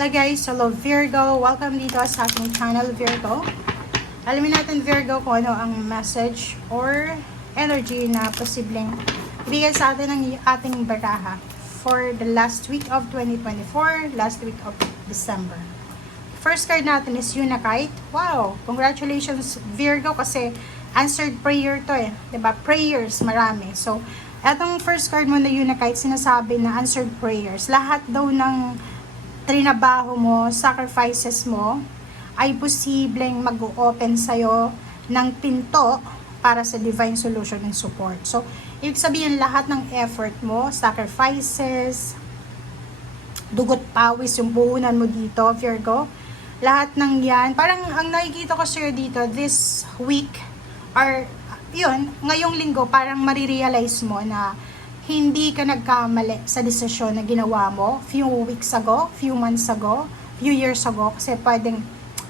Hello guys, hello Virgo. Welcome dito sa ating channel Virgo. Alamin natin Virgo kung ano ang message or energy na posibleng ibigay sa atin ng ating baraha for the last week of 2024, last week of December. First card natin is Unakite. Wow! Congratulations Virgo kasi answered prayer to eh. 'Di ba? Prayers marami. So, etong first card mo na Unakite, sinasabi na answered prayers. Lahat daw ng trinabaho mo, sacrifices mo, ay posibleng mag-open sa'yo ng pinto para sa divine solution and support. So, ibig sabihin lahat ng effort mo, sacrifices, dugot pawis, yung puhunan mo dito, Virgo, lahat ng yan, parang ang nakikita ko sa'yo dito, this week, or yun, ngayong linggo, parang marirealize mo na hindi ka nagkamali sa desisyon na ginawa mo few weeks ago, few months ago, few years ago, kasi pwedeng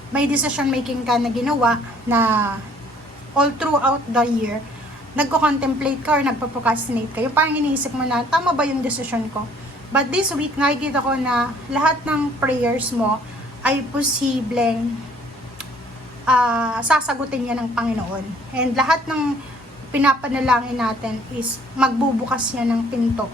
may decision making ka na ginawa na all throughout the year, nagko-contemplate ka or nagpo-procrastinate ka. Yung parang iniisip mo na, tama ba yung decision ko? But this week, nakikita ko na lahat ng prayers mo ay posibleng sasagutin niya ng Panginoon. And lahat ng pinapanalangin natin is magbubukas yan ng pinto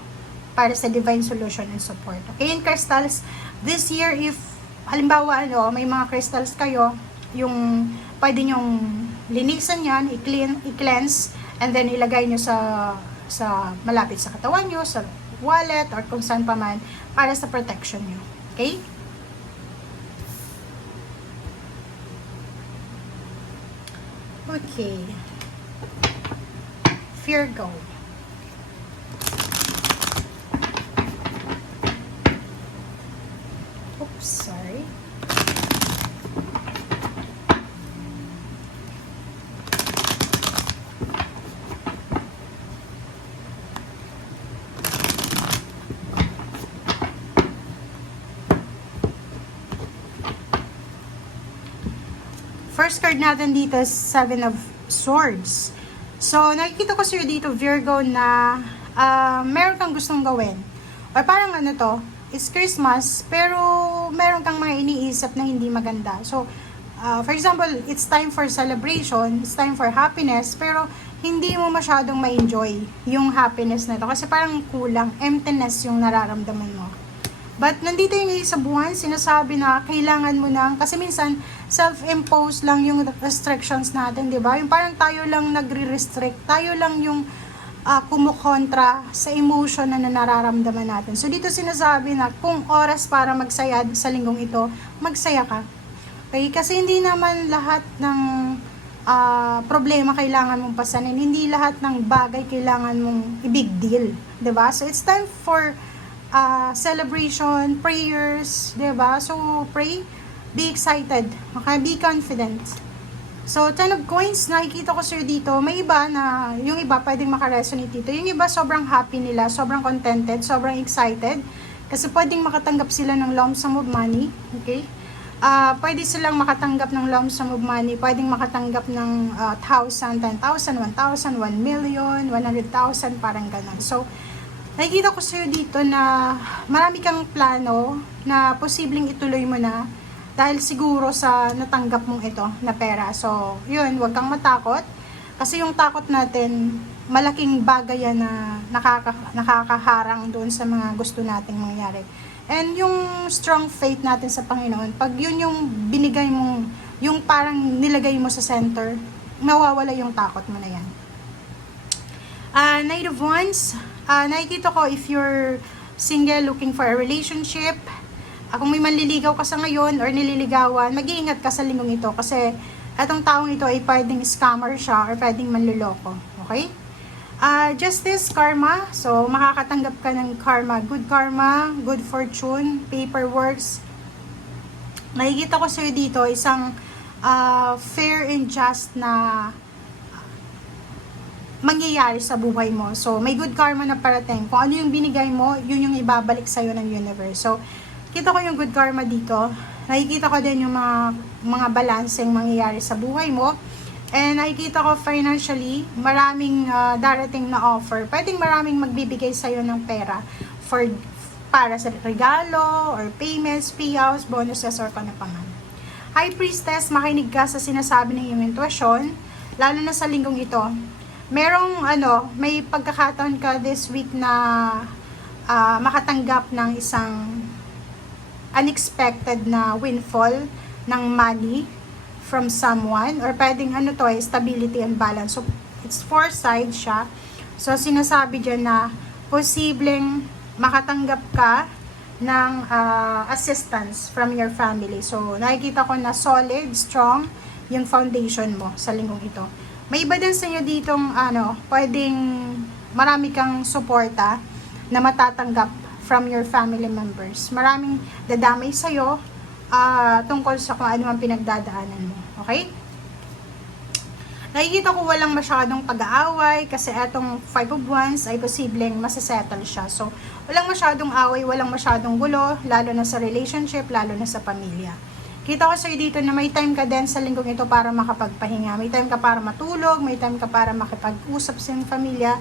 para sa divine solution and support. Okay, in crystals, this year, if halimbawa, may mga crystals kayo, yung pwede nyong linisan yan, i-cleanse, and then ilagay nyo sa malapit sa katawan nyo, sa wallet, or kung saan pa man, para sa protection nyo. Okay? Okay. Virgo. Oops, sorry. First card natin dito is Seven of Swords. So, nakikita ko sa'yo dito, Virgo, na meron kang gustong gawin. O parang is Christmas, pero meron kang mga iniisip na hindi maganda. So, for example, it's time for celebration, it's time for happiness, pero hindi mo masyadong ma-enjoy yung happiness na to. Kasi parang kulang, emptiness yung nararamdaman mo. But nandito yung sa buwan, sinasabi na kailangan mo nang, kasi minsan self-imposed lang yung restrictions natin, di ba? Yung parang tayo lang nagre-restrict, tayo lang yung kumukontra sa emotion na nararamdaman natin. So dito sinasabi na kung oras para magsaya sa linggong ito, magsaya ka. Okay? Kasi hindi naman lahat ng problema kailangan mong pasanin, hindi lahat ng bagay kailangan mong i-big deal, di ba? So it's time for celebration, prayers, diba? So, pray, be excited, okay? Be confident. So, 10 of coins, nakikita ko sir dito, may iba na, yung iba pwedeng makaresonate dito. Yung iba sobrang happy nila, sobrang contented, sobrang excited, kasi pwedeng makatanggap sila ng lump sum of money, okay? Pwede silang makatanggap ng lump sum of money, pwedeng makatanggap ng 1,000, 10,000, 1,000, 1 million, 100,000, parang ganun. So, nakikita ko sa'yo dito na marami kang plano na posibleng ituloy mo na dahil siguro sa natanggap mong ito na pera. So, yun, huwag kang matakot. Kasi yung takot natin, malaking bagay yan na nakakaharang doon sa mga gusto nating mangyari. And yung strong faith natin sa Panginoon, pag yun yung binigay mong, yung parang nilagay mo sa center, mawawala yung takot mo na yan. Knight of Wands, nakikita ko if you're single looking for a relationship, kung may manliligaw ka sa ngayon or nililigawan, mag-iingat ka sa linggong ito kasi etong taong ito ay pwedeng scammer siya or pwedeng manluloko. Okay? Justice, karma. So, makakatanggap ka ng karma, good fortune, paperworks. Nakikita ko sa'yo dito isang fair and just na mangyayari sa buhay mo. So, may good karma na parating. Kung ano yung binigay mo, yun yung ibabalik sa'yo ng universe. So, kita ko yung good karma dito. Nakikita ko din yung mga balancing mangyayari sa buhay mo. And nakikita ko financially, maraming darating na offer. Pwedeng maraming magbibigay sa'yo ng pera for para sa regalo, or payments, payouts, bonuses, or kung ano pa man. High Priestess, makinig ka sa sinasabi ng iyong intuition, lalo na sa linggong ito. May pagkakataon ka this week na makatanggap ng isang unexpected na windfall ng money from someone, or pwedeng stability and balance. So, it's four sides siya. So, sinasabi dyan na posibleng makatanggap ka ng assistance from your family. So, nakikita ko na solid, strong yung foundation mo sa linggong ito. May iba din sa inyo ditong pwedeng marami kang suporta na matatanggap from your family members. Maraming dadamay sa'yo tungkol sa kung ano ang pinagdadaanan mo. Okay? Nakikita ko walang masyadong pag-aaway kasi etong 5 of Wands ay posibleng masasettle siya. So, walang masyadong away, walang masyadong gulo, lalo na sa relationship, lalo na sa pamilya. Kita ko sa'yo dito na may time ka din sa linggong ito para makapagpahinga. May time ka para matulog, may time ka para makipag-usap sa iyong pamilya.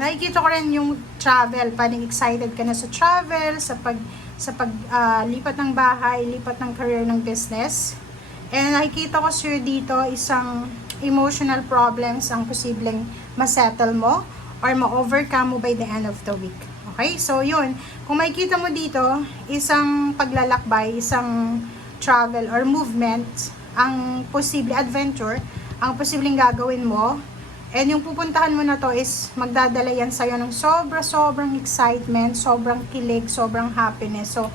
Nakikita ko rin yung travel, pwedeng excited ka na sa travel, sa lipat ng bahay, lipat ng career, ng business. And nakikita ko sa'yo dito isang emotional problems ang posibleng masettle mo or ma-overcome mo by the end of the week. Okay? So, yun. Kung makikita mo dito, isang paglalakbay, isang travel or movement, ang posible adventure, ang posibleng gagawin mo, and yung pupuntahan mo na to is magdadala yan sa'yo ng sobrang excitement, sobrang kilig, sobrang happiness. So,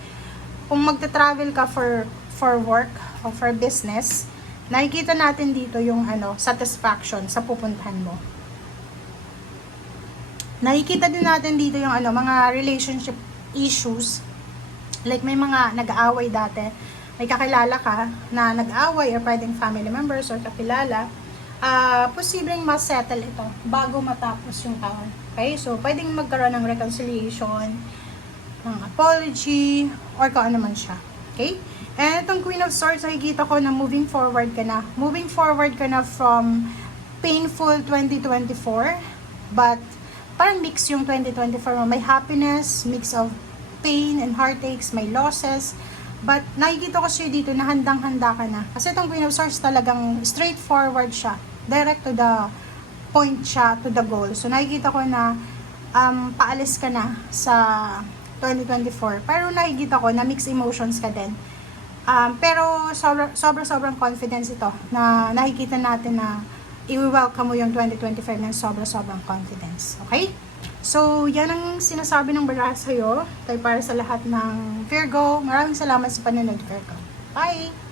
kung magta-travel ka for work or for business, nakikita natin dito yung satisfaction sa pupuntahan mo. Nakikita din natin dito yung mga relationship issues. Like may mga nag-aaway dati, may kakilala ka na nag-aaway or pwedeng family members or kakilala, posibleng ma-settle ito bago matapos yung taon. Okay? So, pwedeng magkaroon ng reconciliation, ng apology, or kung ano man siya. Okay? And itong Queen of Swords, nakikita ko na moving forward ka na. Moving forward ka na from painful 2024, but parang mix yung 2024 mo. May happiness, mix of pain and heartaches, may losses. But nakikita ko siya dito na handang-handa ka na. Kasi itong Queen of Swords talagang straightforward siya. Direct to the point siya, to the goal. So nakikita ko na paalis ka na sa 2024. Pero nakikita ko na mixed emotions ka din. Pero sobrang confidence ito na nakikita natin na i-welcome mo yung 2025 ng sobrang confidence. Okay? So, yan ang sinasabi ng baraha sa'yo. Tayo para sa lahat ng Virgo. Maraming salamat sa panonood, Virgo. Bye!